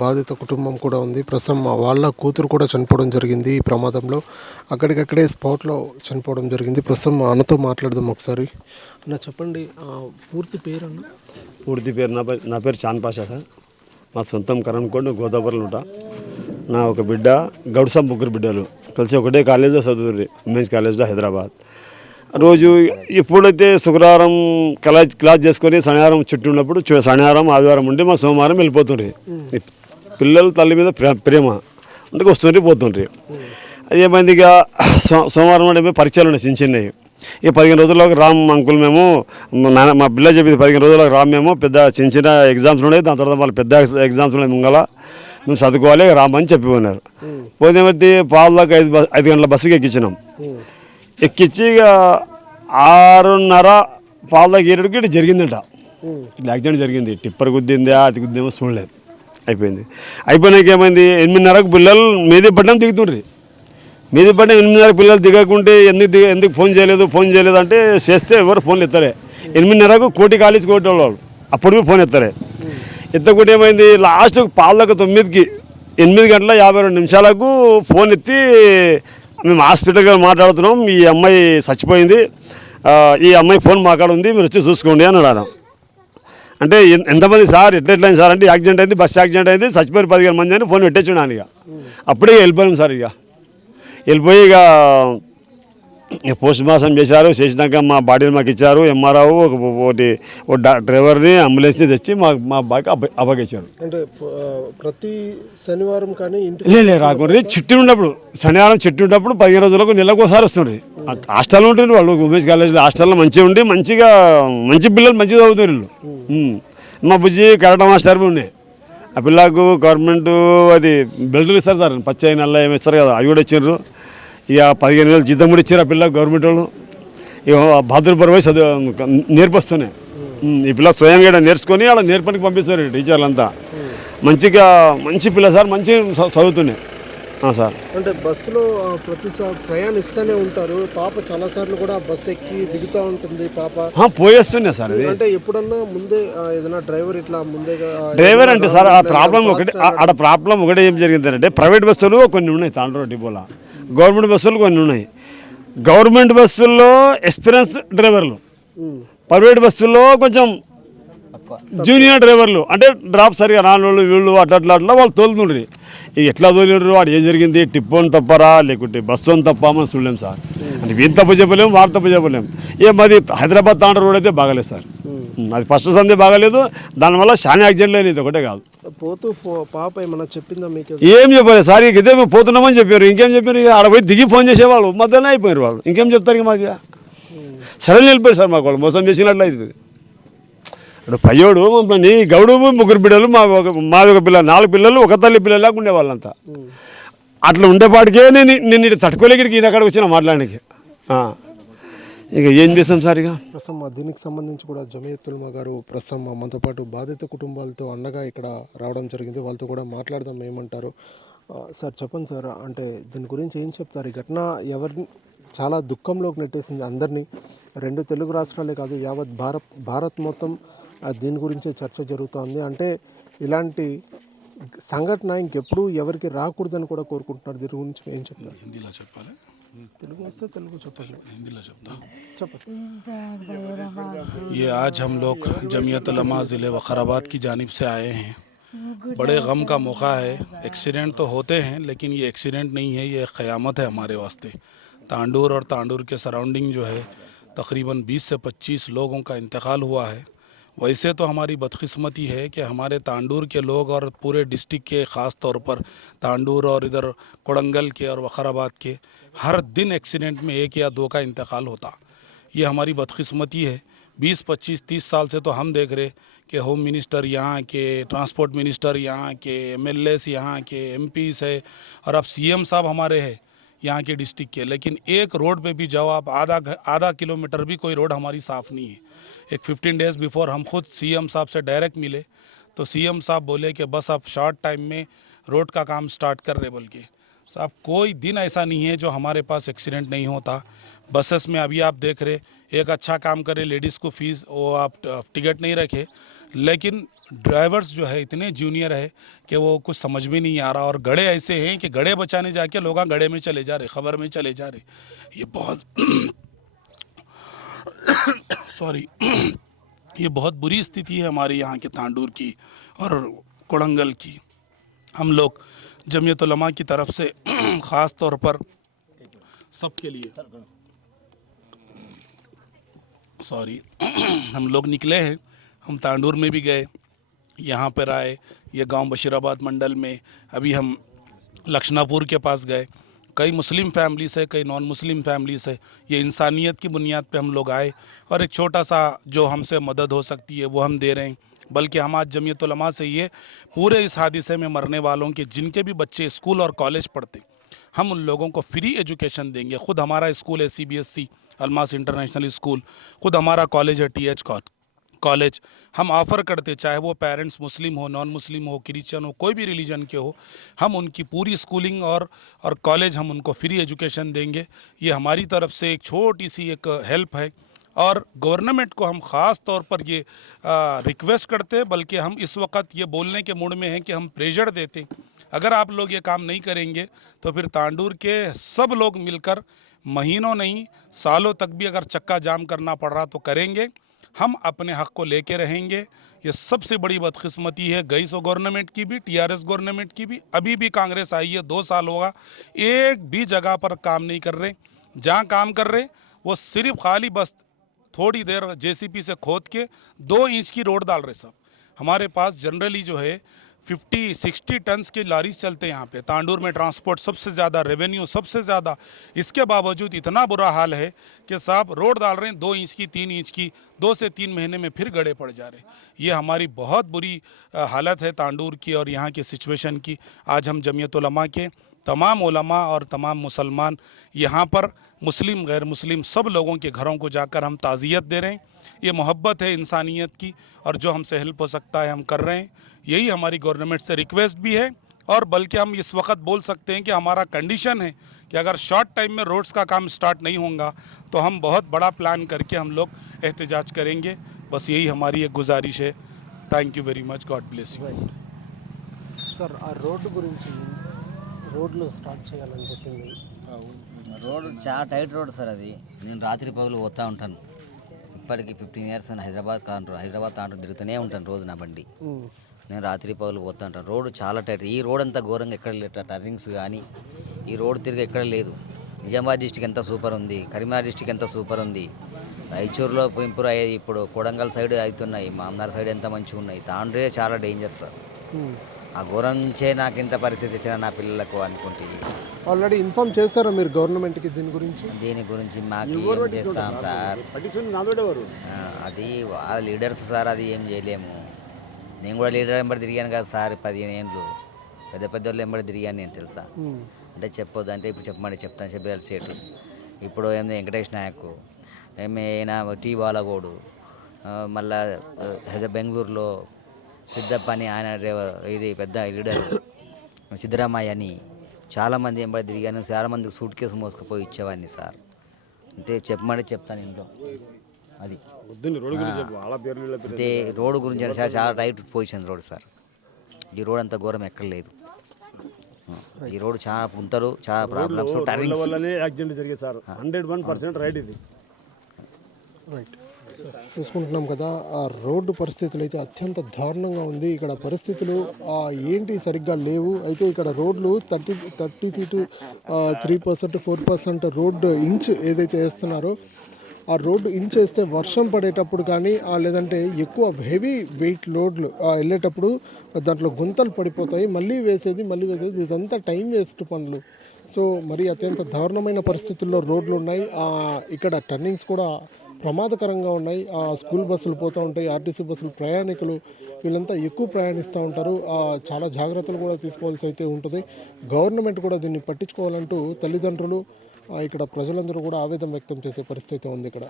బాధిత కుటుంబం కూడా ఉంది. ప్రస్తుతం వాళ్ళ కూతురు కూడా చనిపోవడం జరిగింది ఈ ప్రమాదంలో. అక్కడికక్కడే స్పాట్లో చనిపోవడం జరిగింది. ప్రస్తుతం అన్నతో మాట్లాడదాం ఒకసారి. అన్న చెప్పండి, పూర్తి పేరు అన్న? పూర్తి పేరు నా పేరు చాన్ పాషా సార్. మా సొంతం కరణ్కోండ గోదావరిలో ఉంటా. నా ఒక బిడ్డ గౌడ్సం, ముగ్గురు బిడ్డలు కలిసి ఒకటే కాలేజీలో చదువుతుంది, ఉమెన్స్ కాలేజ్లో హైదరాబాద్. రోజు ఎప్పుడైతే శుక్రవారం క్లాస్ చేసుకొని శనివారం చుట్టూ ఉన్నప్పుడు శనివారం ఆదివారం ఉండి మా సోమవారం వెళ్ళిపోతుండ్రి. పిల్లలు తల్లి మీద ప్రేమ అంటే వస్తుండ్రి పోతుండ్రి. అది ఏమైంది, ఇక సోమవారం నాడు పరీక్షలు ఉన్నాయి చిన్న చిన్నవి. ఇక 15 రోజుల్లోకి రామ్ అంకుల్ మేము మా పిల్ల చెప్పింది 15 రోజుల్లోకి రామ్ మేము పెద్ద చిన్న చిన్న ఎగ్జామ్స్ ఉన్నాయి, దాని తర్వాత వాళ్ళు పెద్ద ఎగ్జామ్స్ ఉన్నాయి ముంగల, మేము చదువుకోవాలి రామని చెప్పిపోయినారు. పోతే మరి పాలు దాకా 5 గంటల బస్సుకి ఎక్కించినాం. ఎక్కించి ఇక 6:30 పాలు దాకా ఏడుకి ఇటు జరిగిందట. ఇట్లా యాక్సిడెంట్ జరిగింది. టిప్పర్ గుద్దిందా అది గుద్దేమో చూడలేదు. అయిపోయినాక ఏమైంది, 8:30కు పిల్లలు మేదీపట్నం దిగుతుండ్రి. మేదీపట్నం 8:30 పిల్లలు దిగకుంటే ఎందుకు ఫోన్ చేయలేదు అంటే చేస్తే ఎవరు ఫోన్లు ఎత్తారే. 8:30కు కోటి కాలేజీ కొట్టేవాళ్ళు అప్పుడు ఫోన్ ఎత్తారే. ఎత్తకుంటే ఏమైంది, లాస్ట్ పాలదాకా 9కి 8 గంటల 52 నిమిషాలకు ఫోన్ ఎత్తి మేము హాస్పిటల్గా మాట్లాడుతున్నాం, ఈ అమ్మాయి చచ్చిపోయింది, ఈ అమ్మాయి ఫోన్ మా కాడ ఉంది, మీరు వచ్చి చూసుకోండి అని అన్నాడు. అంటే ఎంతమంది సార్ ఎట్లయింది సార్ అంటే యాక్సిడెంట్ అయింది, బస్ యాక్సిడెంట్ అయింది, చచ్చిపోయి 15 మంది అని ఫోన్ పెట్టేచ్చున్నాను. ఇక అప్పుడే వెళ్ళిపోయాం సార్. ఇక వెళ్ళిపోయి ఇక పోస్ట్ మార్టం చేసినాక మా బాడీని మాకు ఇచ్చారు. ఎంఆర్ఓ ఒకటి డ్రైవర్ని అంబులెన్స్ని తెచ్చి మా బాగా అప్పగించారు. అంటే ప్రతి శనివారం కానీ రాకుండా చుట్టూ ఉన్నప్పుడు శనివారం చుట్టూ ఉన్నప్పుడు 15 రోజులకు నెలకోసారి వస్తుండ్రి. హాస్టల్లో ఉంటుంది వాళ్ళు, ఉమెన్స్ కాలేజీలో హాస్టల్లో మంచిగా ఉండి మంచి పిల్లలు మంచిగా చదువుతారు వీళ్ళు. మా బుజ్జి కరాటే మాస్టర్ ఉన్నాయి. ఆ పిల్లకు గవర్నమెంట్ అది బెల్టులు ఇస్తారు సార్, పచ్చయి నల్ల ఏమి ఇస్తారు కదా, అవి కూడా ఇచ్చారు. ఇక 15,000 జీతం కూడా ఇచ్చారు ఆ పిల్లలకు గవర్నమెంట్ వాళ్ళు. ఇక బహదూర్పూర్ పోయి నేర్పిస్తున్నాయి. ఈ పిల్ల స్వయంగా నేర్చుకొని అలా నేర్పడానికి పంపిస్తారు టీచర్లంతా. మంచి పిల్ల సార్, మంచి చదువుతున్నాయి సార్. అంటే బస్సులో ప్రతిసారి ప్రయాణిస్తూనే ఉంటారు. పాప చాలాసార్లు కూడా బస్సు ఎక్కి దిగుతూ ఉంటుంది. పాప పోయేస్తున్నాయి సార్. అది అంటే ఎప్పుడన్నా ముందే ఏదైనా డ్రైవర్ ఇట్లా ముందే డ్రైవర్ అంటే సార్ ఆ ప్రాబ్లం ఒకటే ఏం జరిగిందంటే ప్రైవేట్ బస్సులు కొన్ని ఉన్నాయి తాండ్రో డిపోలో, గవర్నమెంట్ బస్సులు కొన్ని ఉన్నాయి. గవర్నమెంట్ బస్సుల్లో ఎక్స్పీరియన్స్ డ్రైవర్లు, ప్రైవేట్ బస్సుల్లో కొంచెం జూనియర్ డ్రైవర్లు, అంటే డ్రాప్ సరిగా రానోళ్ళు వీళ్ళు అట్లా వాళ్ళు తోలుతుండ్రి. ఇక ఎట్లా తోలినారు, వాడు ఏం జరిగింది, టిప్పని తప్పరా లేకుంటే బస్సు అని తప్ప మనం చూడలేము సార్. అంటే వీళ్ళు తప్పు చెప్పలేము, వాడు తప్పు చెప్పలేము. మాది హైదరాబాద్ తాండ్ర రోడ్ అయితే బాగాలేదు సార్. అది ఫస్ట్ సందే బాగాలేదు, దానివల్ల చాలా యాక్సిడెంట్లు అయినాయి. ఒకటే కాదు, పోతూ పాప ఏమన్నా చెప్పిందా మీకు? ఏం చెప్పలేదు సార్. ఇక ఇదే మేము పోతున్నామని చెప్పారు. ఇంకేం చెప్పారు, ఇక ఆడ పోయి దిగి ఫోన్ చేసేవాళ్ళు మధ్యలో అయిపోయారు వాళ్ళు. ఇంకేం చెప్తారు, ఇక మాకు సడన్గా వెళ్ళిపోయారు సార్. మాకు వాళ్ళు మోసం చేసినట్లు అవుతుంది. ఇప్పుడు పయ్యోడు మమ్మల్ని గౌడు ముగ్గురు బిడ్డలు, మాది ఒక పిల్ల, 4 పిల్లలు ఒక తల్లి పిల్లలాగా ఉండేవాళ్ళంతా. అట్లా ఉండేపాటికే నేను ఇటు తట్టుకోలేక ఈయన అక్కడికి వచ్చిన మాట్లాడడానికి. ఇక ఏం చేస్తాం సార్. ఇక ప్రస్తుతం దీనికి సంబంధించి కూడా జమియతుల్ ఉలమా గారు ప్రస్తుతం మనతో పాటు బాధిత కుటుంబాలతో అండగా ఇక్కడ రావడం జరిగింది. వాళ్ళతో కూడా మాట్లాడదాం ఏమంటారు. సార్ చెప్పండి సార్, అంటే దీని గురించి ఏం చెప్తారు? ఈ ఘటన ఎవరిని చాలా దుఃఖంలోకి నెట్టేసింది అందరినీ. 2 తెలుగు రాష్ట్రాలే కాదు, యావత్ భారత్ మొత్తం దీని గురించే చర్చ జరుగుతోంది. అంటే ఇలాంటి సంఘటన ఇంకెప్పుడు ఎవరికి రాకూడదని కూడా కోరుకుంటున్నారు. దీని గురించి ఏం చెప్తారు? హిందీలో చెప్పాలి, తెలుగు వస్తే తెలుగు చెప్పండి. हिंदी చెప్తా. చెప్పండి. ये आज हम लोग जमियत उलमा ज़िले वक़राबाद की जानिब से आए हैं। बड़े गम का मौका है। एक्सीडेंट तो होते हैं लेकिन ये एक्सीडेंट नहीं है, ये क़यामत है हमारे वास्ते। तांडूर और तांडूर के सराउंडिंग जो है तकरीबन 20 से 25 लोगों का इंतकाल हुआ है। वैसे तो हमारी बदकिस्मती है कि हमारे तांडूर के लोग और पूरे डिस्ट्रिक्ट के ख़ास तौर पर तांडूर और इधर कोड़ंगल के और वक़राबाद के हर दिन एक्सीडेंट में 1 या 2 का इंतकाल होता। ये हमारी बदकिस्मती है। 20, 25, 30 साल से तो हम देख रहे कि होम मिनिस्टर यहाँ के, ट्रांसपोर्ट मिनिस्टर यहाँ के, MLAs यहाँ के, MPs है, और अब CM साहब हमारे हैं यहाँ के डिस्ट्रिक्ट के। लेकिन एक रोड पे भी जाओ आप, आधा किलोमीटर भी कोई रोड हमारी साफ़ नहीं है। एक 15 डेज़ बिफोर हम खुद CM साहब से डायरेक्ट मिले तो CM साहब बोले कि बस आप शॉर्ट टाइम में रोड का काम स्टार्ट कर रहे बोल के। साहब कोई दिन ऐसा नहीं है जो हमारे पास एक्सीडेंट नहीं होता। बसेस में अभी आप देख रहे, एक अच्छा काम करे, लेडीज़ को फीस वो आप टिकट नहीं रखे, लेकिन ड्राइवर्स जो है इतने जूनियर है कि वो कुछ समझ में नहीं आ रहा, और गड़े ऐसे हैं कि गड़े बचाने जाके लोग गड़े में चले जा रहे, खबर में चले जा रहे। ये बहुत सॉरी ये बहुत बुरी स्थिति है हमारे यहाँ के तांडूर की और कोड़ंगल की। हम लोग जमीयत उलमा की तरफ से ख़ास तौर पर सबके लिए सॉरी हम लोग निकले हैं। हम तांडूर में भी गए, यहाँ पर आए, ये गांव बशीराबाद मंडल में, अभी हम लक्षणापुर के पास गए। कई मुस्लिम फैमिलीज है, कई नॉन मुस्लिम फैमिलीज है। ये इंसानियत की बुनियाद पे हम लोग आए और एक छोटा सा जो हमसे मदद हो सकती है वो हम दे रहे हैं। बल्कि हम आज जमीयत उलमा से ये पूरे इस हादसे में मरने वालों के जिनके भी बच्चे स्कूल और कॉलेज पढ़ते, हम उन लोगों को फ्री एजुकेशन देंगे। ख़ुद हमारा स्कूल है CBSE अलमास इंटरनेशनल स्कूल, ख़ुद हमारा कॉलेज है TH कॉलेज। हम ऑफ़र करते, चाहे वो पेरेंट्स मुस्लिम हो, नॉन मुस्लिम हो, क्रिश्चियन हो, कोई भी रिलीजन के हो, हम उनकी पूरी स्कूलिंग और कॉलेज हम उनको फ्री एजुकेशन देंगे। ये हमारी तरफ से एक छोटी सी एक हेल्प है। और गवर्नमेंट को हम ख़ास तौर पर ये रिक्वेस्ट करते हैं, बल्कि हम इस वक्त ये बोलने के मूड में हैं कि हम प्रेशर देते, अगर आप लोग ये काम नहीं करेंगे तो फिर तांडूर के सब लोग मिलकर महीनों नहीं सालों तक भी अगर चक्का जाम करना पड़ रहा तो करेंगे। हम अपने हक़ को लेके रहेंगे। ये सबसे बड़ी बदकिस्मती है गई सो गवर्नमेंट की भी, TRS गवर्नमेंट की भी। अभी भी कांग्रेस आई है, 2 साल होगा, एक भी जगह पर काम नहीं कर रहे। जहाँ काम कर रहे वो सिर्फ खाली बस थोड़ी देर JCB से खोद के 2 इंच की रोड डाल रहे साहब। हमारे पास जनरली जो है 50-60 टन्स के लारीज चलते हैं यहाँ पे। तांडूर में ट्रांसपोर्ट सबसे ज़्यादा, रेवेन्यू सबसे ज़्यादा, इसके बावजूद इतना बुरा हाल है कि साहब रोड डाल रहे हैं 2 इंच की, 3 इंच की, 2 से 3 महीने में फिर गड्ढे पड़ जा रहे। ये हमारी बहुत बुरी हालत है तांडूर की और यहाँ की सिचुएशन की। आज हम जमीयत उलमा के तमाम उलमा और तमाम मुसलमान यहाँ पर मुस्लिम गैर मुस्लिम सब लोगों के घरों को जाकर हम ताज़ियत दे रहे हैं। ये मोहब्बत है इंसानियत की, और जो हमसे हेल्प हो सकता है हम कर रहे हैं। यही हमारी गवर्नमेंट से रिक्वेस्ट भी है। और बल्कि हम इस वक्त बोल सकते हैं कि हमारा कंडीशन है कि अगर शॉर्ट टाइम में रोड्स का काम स्टार्ट नहीं होगा तो हम बहुत बड़ा प्लान करके हम लोग एहतजाज करेंगे। बस यही हमारी एक गुजारिश है। Thank you very much, God bless you. Sir ఆ రోడ్డు గురించి, రోడ్లు స్టార్ట్ చేయాలని చెప్పింది. రోడ్ చాలా టైట్ రోడ్ సార్ అది. నేను రాత్రి పగులు పోతూ ఉంటాను. ఇప్పటికి 15 ఇయర్స్ అని హైదరాబాద్ తాండ్రు తిరుగుతూనే ఉంటాను రోజు నా బండి. నేను రాత్రి పగులు పోతూ ఉంటాను. రోడ్ చాలా టైట్. ఈ రోడ్ అంతా ఘోరంగా ఎక్కడ లేదు, టర్నింగ్స్ కానీ ఈ రోడ్ తిరిగి ఎక్కడ లేదు. నిజామాబాద్ డిస్టిక్ ఎంత సూపర్ ఉంది, కరీంనగర్ డిస్టిక్ ఎంత సూపర్ ఉంది, రాయచూరులో ఇంప్రూవ్ అయ్యేది, ఇప్పుడు కొడంగల్ సైడ్ అవుతున్నాయి, మామనార్ సైడ్ ఎంత మంచిగా ఉన్నాయి. తాండ్రే చాలా డేంజర్ సార్. ఆ ఘోరం నుంచే నాకు ఇంత పరిస్థితి వచ్చిన నా పిల్లలకు అనుకుంటే. ఆల్రెడీ ఇన్ఫార్మ్ చేశారా మీరు గవర్నమెంట్కి దీని గురించి మాకు ఏం చేస్తాం సార్, అది వాళ్ళ లీడర్స్ సార్, అది ఏం చేయలేము. నేను కూడా లీడర్ వెంబడి తిరిగాను కదా సార్, 15 ఏళ్ళు పెద్ద వాళ్ళు వెంబడి తిరిగాను నేను, తెలుసా. అంటే చెప్పొద్దు అంటే ఇప్పుడు చెప్పమంటే చెప్తాను. చెప్పాలి సేటు ఇప్పుడు ఏంది వెంకటేష్ నాయక్, ఏమైనా టీ బాలగోడు, మళ్ళా బెంగళూరులో సిద్ధప్ప అని ఆయన ఇది పెద్ద లీడర్, సిద్ధరామయ్య అని చాలామంది వెంబడి తిరిగాను. చాలామందికి సూట్ కేసు మోసుకుపోయి ఇచ్చేవాడిని సార్. అంటే చెప్పమంటే చెప్తాను ఇంట్లో. అది అంటే రోడ్డు గురించి అంటే సార్ చాలా టైట్ పొజిషన్ రోడ్ సార్. ఈ రోడ్ అంత ఘోరం ఎక్కడ లేదు. ఈ రోడ్ చాలా పుంతలు, చాలా ప్రాబ్లమ్స్, టర్నింగ్స్ వల్లనే యాక్సిడెంట్ జరిగింది సార్. 101% రైట్ ఇది. రైట్ చూసుకుంటున్నాం కదా, ఆ రోడ్డు పరిస్థితులు అయితే అత్యంత దారుణంగా ఉంది. ఇక్కడ పరిస్థితులు ఏంటి సరిగ్గా లేవు. అయితే ఇక్కడ రోడ్లు 30 ఫీట్ 3%, 4% రోడ్డు ఇంచ్ ఏదైతే వేస్తున్నారో, ఆ రోడ్డు ఇంచ్ వేస్తే వర్షం పడేటప్పుడు కానీ లేదంటే ఎక్కువ హెవీ వెయిట్ లోడ్లు వెళ్ళేటప్పుడు దాంట్లో గుంతలు పడిపోతాయి. మళ్ళీ వేసేది ఇదంతా టైం వేస్ట్ పనులు. సో మరి అత్యంత దారుణమైన పరిస్థితుల్లో రోడ్లు ఉన్నాయి. ఇక్కడ టర్నింగ్స్ కూడా ప్రమాదకరంగా ఉన్నాయి. స్కూల్ బస్సులు పోతూ ఉంటాయి, RTC బస్సులు, ప్రయాణికులు వీళ్ళంతా ఎక్కువ ప్రయాణిస్తూ ఉంటారు. చాలా జాగ్రత్తలు కూడా తీసుకోవాల్సి అయితే ఉంటుంది. గవర్నమెంట్ కూడా దీన్ని పట్టించుకోవాలంటూ తల్లిదండ్రులు, ఇక్కడ ప్రజలందరూ కూడా ఆవేదన వ్యక్తం చేసే పరిస్థితి ఉంది ఇక్కడ.